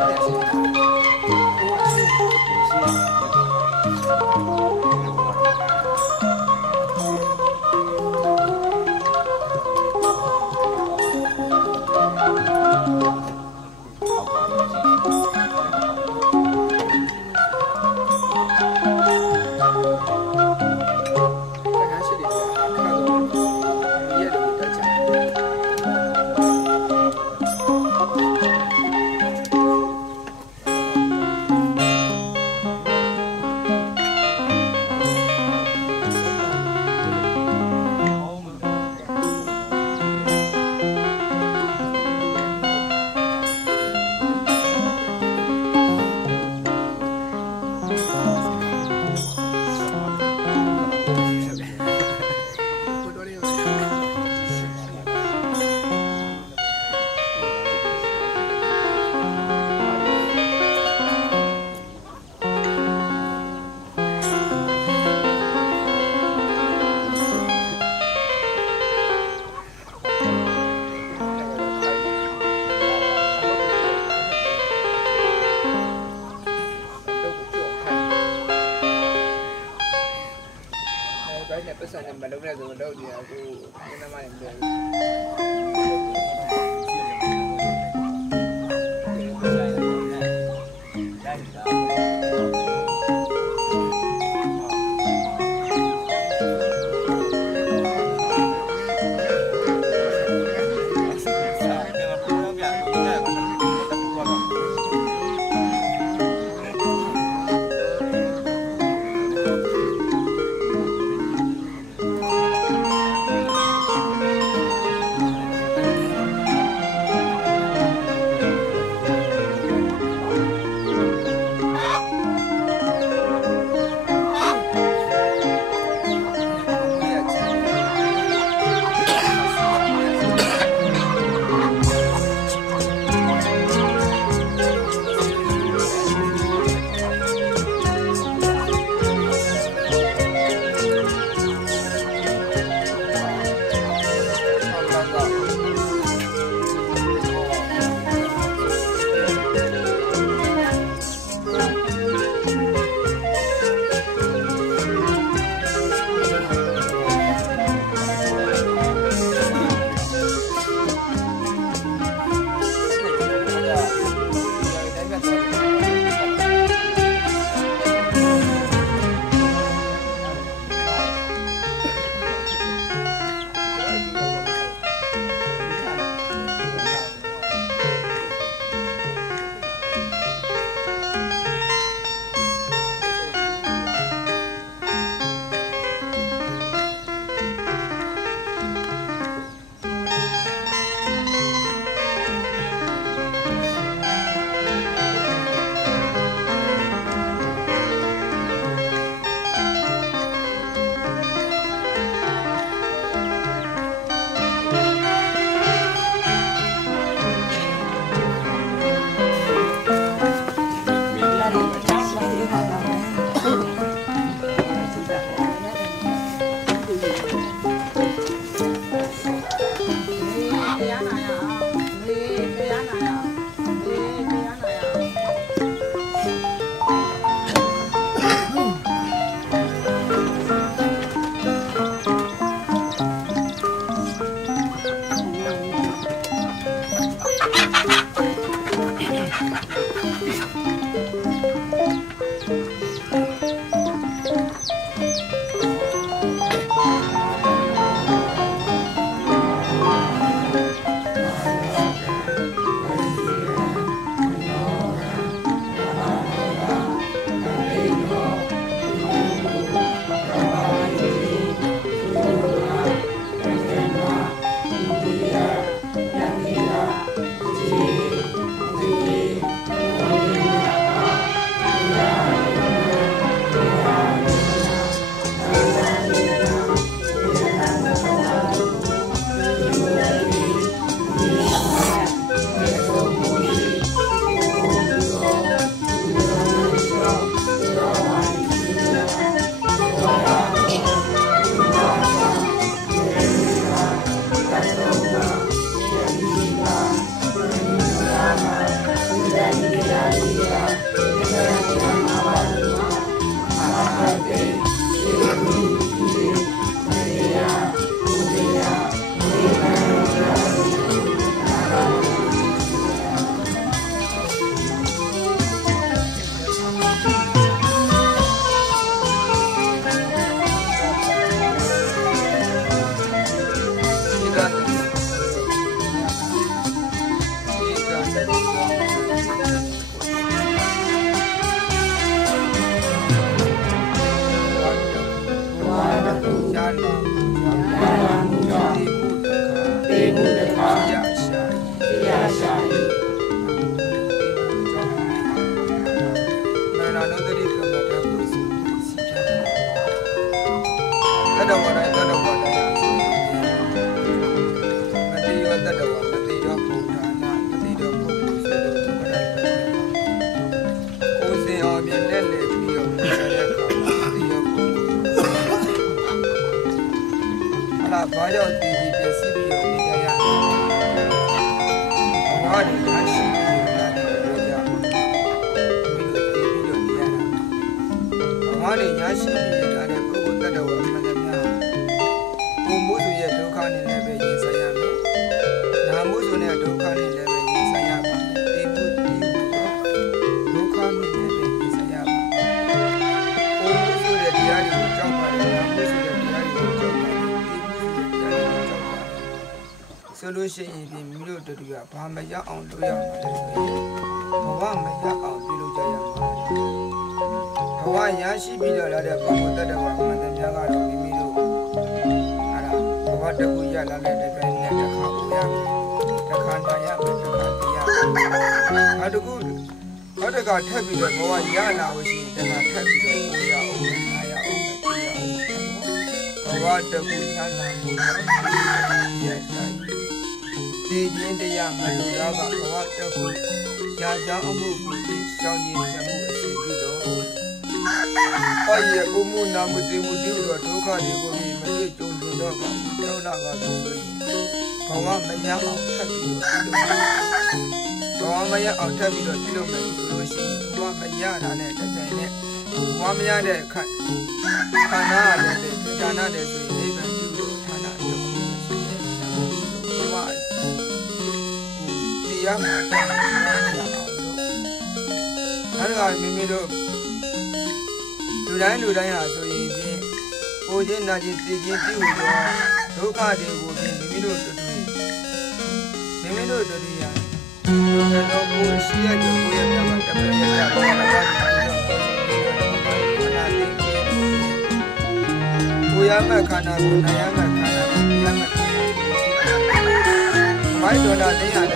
က Solution in the middle of the Pamaya on Loya, Pawama on Pilujaya. Pawaya, she be the other Pamata, the Yaga of the middle. What the Uya, the Pen, the Kapuya, the Kandaya, the Kandia. How the good? How the God happy the Pawaya, which is the happy the Uya over Naya over what the Uyana, yes. The India Malurava, what the food, Yajamu, sounding Samu, Oya Umu Namudimu, Toka, they will be married to Lava, Tolava, Pawamaya of Tabi, Pawamaya of Tabi, Kilometer, Wamayana, Wamaya, Kana, Jana, I remember Duran, so easy. Odin, I did the Toka, they would be in the middle of the tree. The middle of the year. The dog she had to we are Makana, why don't they have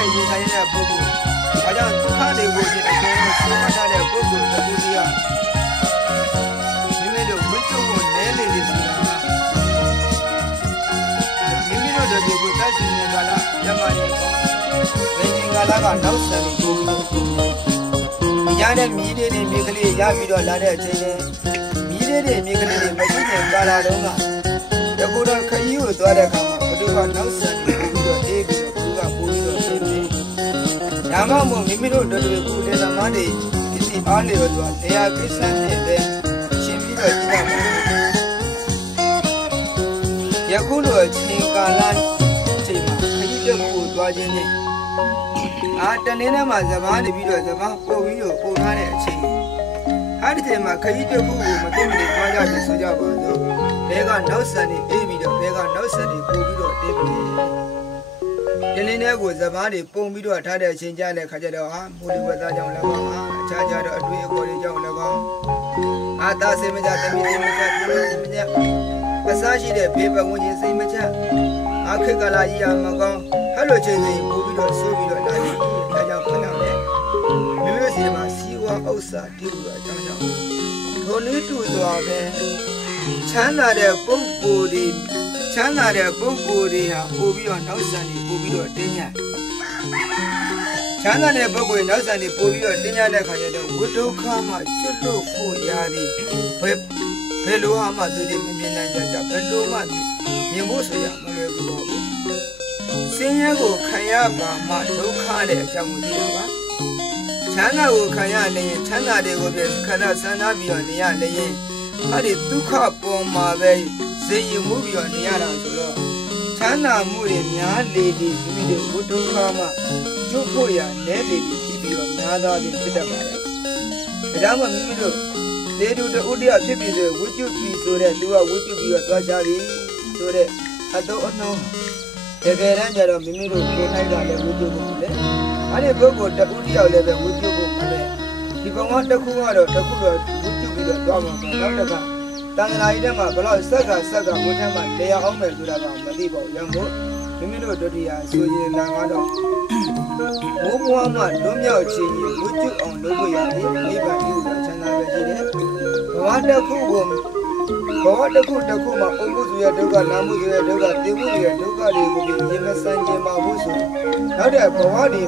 နဲ့ရင်ဆိုင်တဲ့ပုဂ္ဂိုလ်ဒါကြောင့်ဒုက္ခတွေကိုဒီအကျဉ်းကိုဆုံးမထားတဲ့ပုဂ္ဂိုလ်တစ်ခုတည်းမိမိတို့ဝိတုကိုနဲလေလေဆိုတာမိမိတို့တို့ကိုတတ်ရှင်နေကြလားညမနေပေါ့ဘယ်ချိန်ကာလကနောက်ဆက်ပြီးပို့ပြီးရတဲ့မြည်တွေမြေကလေးရပြီးတော့လာတဲ့အချိန်မြည်တွေမြေကလေးတွေမရှိတဲ့ကာလတုန်းကတကူတော့ခရီးကိုသွားတဲ့အခါမှာဘုရားကနောက်ဆက်ပြီးတော့အေးပြီးတော့ဘုရားပို့ပြီးတော့ရှင်းတယ်။ဒါမှမဟုတ်မိမိတို့တို့ကိုဒေသမားတွေဒီအားလျော်စွာတရားကိစ္စနဲ့ပဲရှင်းပြီးတော့ကြည့်ရမယ်။ယခုလိုအချိန်ကာလချိန်မှာခရီးတစ်ခုကိုသွားခြင်းနဲ့တနေ့နဲ့မှစပားနေပြီးတော့စပားပို့ပြီးတော့ပို့ထားတဲ့အချိန်အဲ့ဒီချိန်မှာခရီးတစ်ခုကိုမသိမနေသွားကြတယ်ဆိုကြပါစို့ဘဲကနောက်ဆက်နေအေးပြီးတော့ဘဲကနောက်ဆက်နေပို့ပြီးတော့တေးပြီးတနေ့နဲ့ကိုစပားတွေပုံပြီးတော့ထားတဲ့အချိန်ကြတဲ့ခါကျတော့မူလဝတ္တကြောင့်လည်းကောင်းအခြားခြားတော့အတွေ့အခေါ်တွေကြောင့်လည်းကောင်းသာစိတ်မကြသမီးစိတ်မကြသူတို့စိတ်မကြအစားရှိတဲ့ဘေးပတ်ဝန်းကျင်စိတ်မကြခေတ်ကာလကြီးရမကောင်းအဲ့လိုချိန်ကြီးပို့ပြီးတော့ဆိုးပြီးတော့လာတယ်ဒါကြောင့်ခဏနဲ့မိမိစီမှာစီဝါဥစ္စာတည်ပြီးတော့အကြောင်းကြောင့်ထိုနည်းတူစွာပဲချမ်းသာတဲ့ပုဂ္ဂိုလ်တွေဟာပို့ပြီးတော့နောက်ဆန်နေပို့ပြီးတော့တင်းညံ့ချမ်းသာတဲ့ပုဂ္ဂိုလ်နောက်ဆန်နေပို့ပြီးတော့တင်းညံ့တဲ့ခါကျတော့ဝိဒုက္ခမှကျွတ်လို့ဖို့ရသည်ဘယ်လိုမှသူတွေမမြင်နိုင်ကြဘယ်လိုမှမြင်ဖို့ဆိုရမလွယ်ဘူးပေါ့ဆင်းရဲကိုခံရပါမှဒုက္ခတဲ့အကြောင်းကိုသိတာပါချမ်းသာကိုခံရနေရင်ချမ်းသာတွေကိုပဲခဏဆန်းထားပြီးတော့နေရနေရင်အဲ့ဒီဒုက္ခပေါ်မှာပဲစေရင်မှုပြီးတော့နေရတာဆိုတော့ချမ်းသာမှုတွေများလေပြီးမိမိတို့ဒုက္ခမှကျွတ်ဖို့ရလဲလေပြီးဖြစ်ပြီးတော့များသားပြီးဖြစ်တတ်ပါတယ်ဒါကြောင့်မိမိတို့လေတူတူတရားဖြစ်ပြီးဆိုဝိကျွတ်ပြီးဆိုတဲ့သူကဝိကျွတ်ပြီးတော့သွားချပြီးဆိုတဲ့အတော့အနှောတကယ်တမ်းကျတော့မိမိတို့ကိုယ်ထိုက်ကလည်းဝိကျွတ်ဖို့လေအဲ့ဒီပုဂ္ဂိုလ်တူတရားလည်းပဲဝိကျွတ်ဖို့လေဒီဘဝတစ်ခုကတော့ဝိကျွတ်ပြီးတော့သွားမှာနောက်တစ်ခါတန်ခါကြီးထဲမှာဘလို့ဆက်ကဘုထမ်းမှာတရားအောင်မယ်ဆိုတာကမသိပါဘူးရမို့မိမိတို့ဒုတိယဆိုရင်လာတော့မိုးဘွားမှလွတ်မြောက်ခြင်းဝိကျွတ်အောင်လုပ်ဖို့ရတယ်နိဗ္ဗာန်ကိုချမ်းသာပဲရှိတယ်ဘဝတစ်ခုမှာအုပ်ကုစုရဲ့ဒုက္ခနာမှုရဲ့ဒုက္ခတေမှုရဲ့ဒုက္ခတွေကိုပြင်မဆန်းခြင်းပါဘူးဆိုနောက်တဲ့ဘဝတွေ